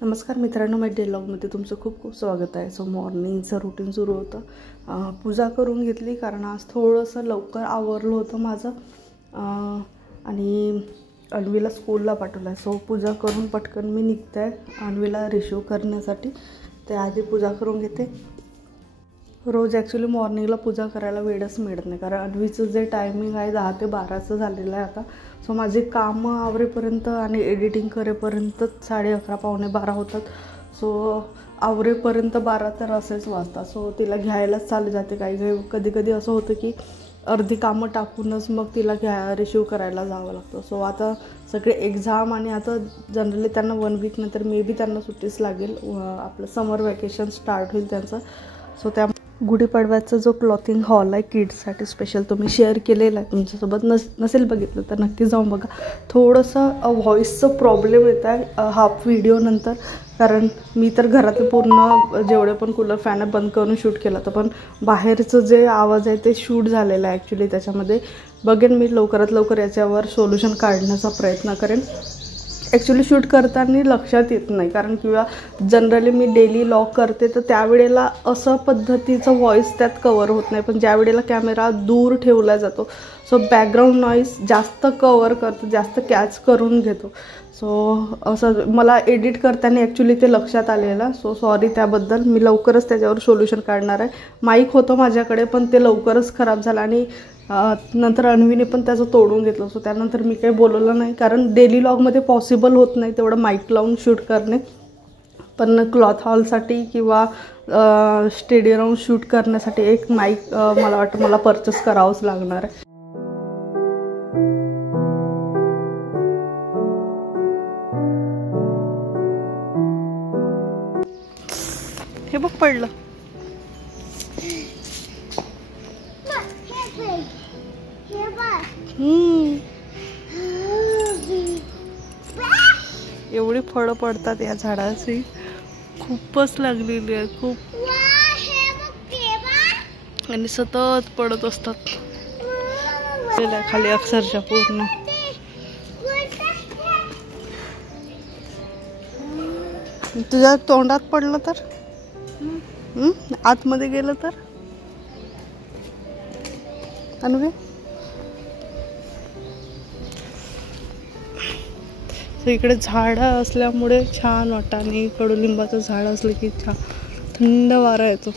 नमस्कार मित्रांनो, माझ्या डे व्लॉगमध्ये तुमचं खूप खूप स्वागत आहे। सो मॉर्निंगचं रुटीन सुरू होतं। पूजा करून घेतली कारण आज थोडंसं लवकर आवरलं होतं माझं आणि अन्वीला स्कूलला पाठवलं आहे। सो पूजा करून पटकन मी निघते आहे अन्वीला रिसीव करण्यासाठी। ते आधी पूजा करून घेते। रोज ॲक्च्युली मॉर्निंगला पूजा करायला वेळच मिळत नाही कारण अन्वीचं जे टायमिंग आहे 10 ते 12चं झालेलं आहे आता। सो माझे कामं आवरेपर्यंत आणि एडिटिंग करेपर्यंत 11:30 पावणे 12 होतात। सो आवरेपर्यंत 12 तर असेच वाजतात। सो तिला घ्यायलाच चालू जाते। काही कधी कधी असं होतं की अर्धी कामं टाकूनच मग तिला रिसीव करायला जावं लागतं। सो आता सगळे एक्झाम आणि आता जनरली त्यांना 1 वीक नंतर मे बी त्यांना सुट्टीच लागेल। आपलं समर वॅकेशन स्टार्ट होईल त्यांचं। सो त्या गुढीपाडव्याचा जो क्लॉथिंग हॉल आहे किड्ससाठी स्पेशल तो मी शेअर केलेला आहे तुमच्यासोबत। नसेल बघितलं तर नक्की जाऊन बघा। थोडंसं व्हॉईसचं प्रॉब्लेम येत आहे हाफ व्हिडिओ नंतर कारण मी तर घरातले पूर्ण जेवढे पण कूलर फॅन बंद करून शूट केलं होतं, पण बाहेरचं जे आवाज आहे ते शूट झालेलं आहे ॲक्च्युली। त्याच्यामध्ये बघेन मी लवकरात लवकर याच्यावर सोल्युशन काढण्याचा प्रयत्न करेन। ॲक्च्युली शूट करताना लक्षात येत नाही कारण किंवा जनरली मी डेली लॉग करते तर त्यावेळेला असं पद्धतीचं व्हॉईस त्यात कवर होत नाही, पण ज्या वेळेला कॅमेरा दूर ठेवला जातो सो बॅकग्राऊंड नॉईस जास्त कवर करतो, जास्त कॅच करून घेतो। सो असं मला एडिट करताना ॲक्च्युली ते लक्षात आलेलं। सो सॉरी त्याबद्दल। मी लवकरच त्याच्यावर सोल्युशन काढणार आहे। माईक होतं माझ्याकडे पण ते लवकरच खराब झालं आणि नंतर अन्वीने पण त्याचं तोडून घेतलं। सो त्यानंतर मी काही बोलवलं नाही कारण डेली व्लॉगमध्ये पॉसिबल होत नाही तेवढं माईक लावून शूट करणे, पण क्लॉथ हॉलसाठी किंवा स्टेडियम राऊंड शूट करण्यासाठी एक माईक मला वाटतं मला परचेस करावंच लागणार आहे। हे बघ पडलं। एवढी फळं पडतात या झाडाची, खूपच लागलेली आहे खूप, आणि सतत पडत असतात खाली अक्षरशः पूर्ण। तुझ्या तोंडात पडलं तर आतमध्ये गेलं तर अन्वी। इकडे झाडं असल्यामुळे छान वाटतं आणि कडुलिंबाचं झाड असलं की छान थंड वारा येतो।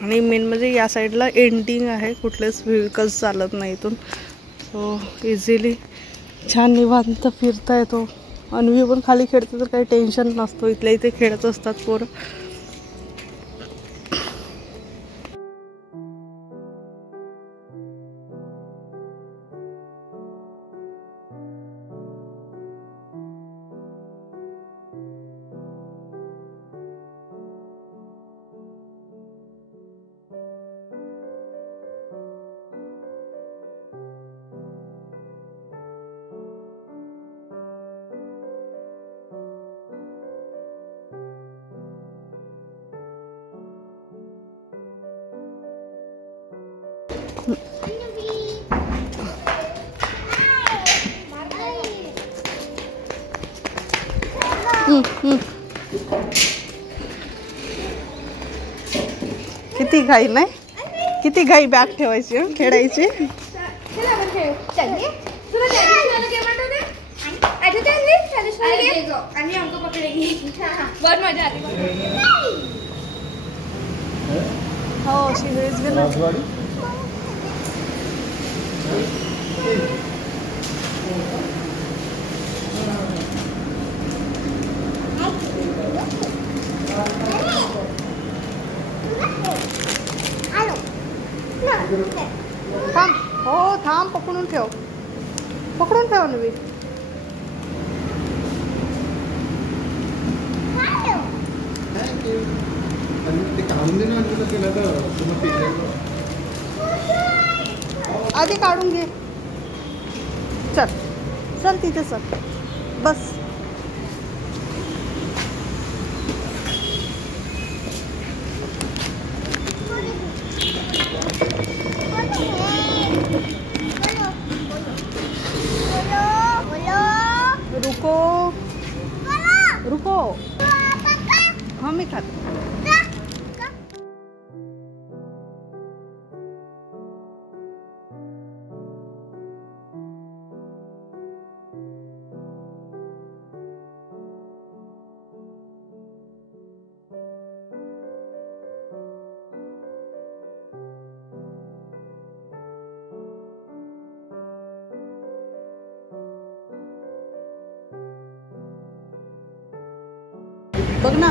आणि मेन म्हणजे या साईडला एंडिंग आहे, कुठलेच व्हेकल्स चालत नाही इथून। सो इझिली छान निवांत फिरता येतो। अन्वी पण खाली खेळते तर काही टेन्शन नसतो, इथल्या इथे खेळत असतात पोरं। किती घाई नाही, किती घाई बॅग ठेवायची खेळायची। हो शिगळीच गेला। थांब, हो थांब, पकडून ठेव, पकडून ठेव अन्वी। आधी काढून घे, चल चल तिथे चल बस। रुको रुको। बघ ना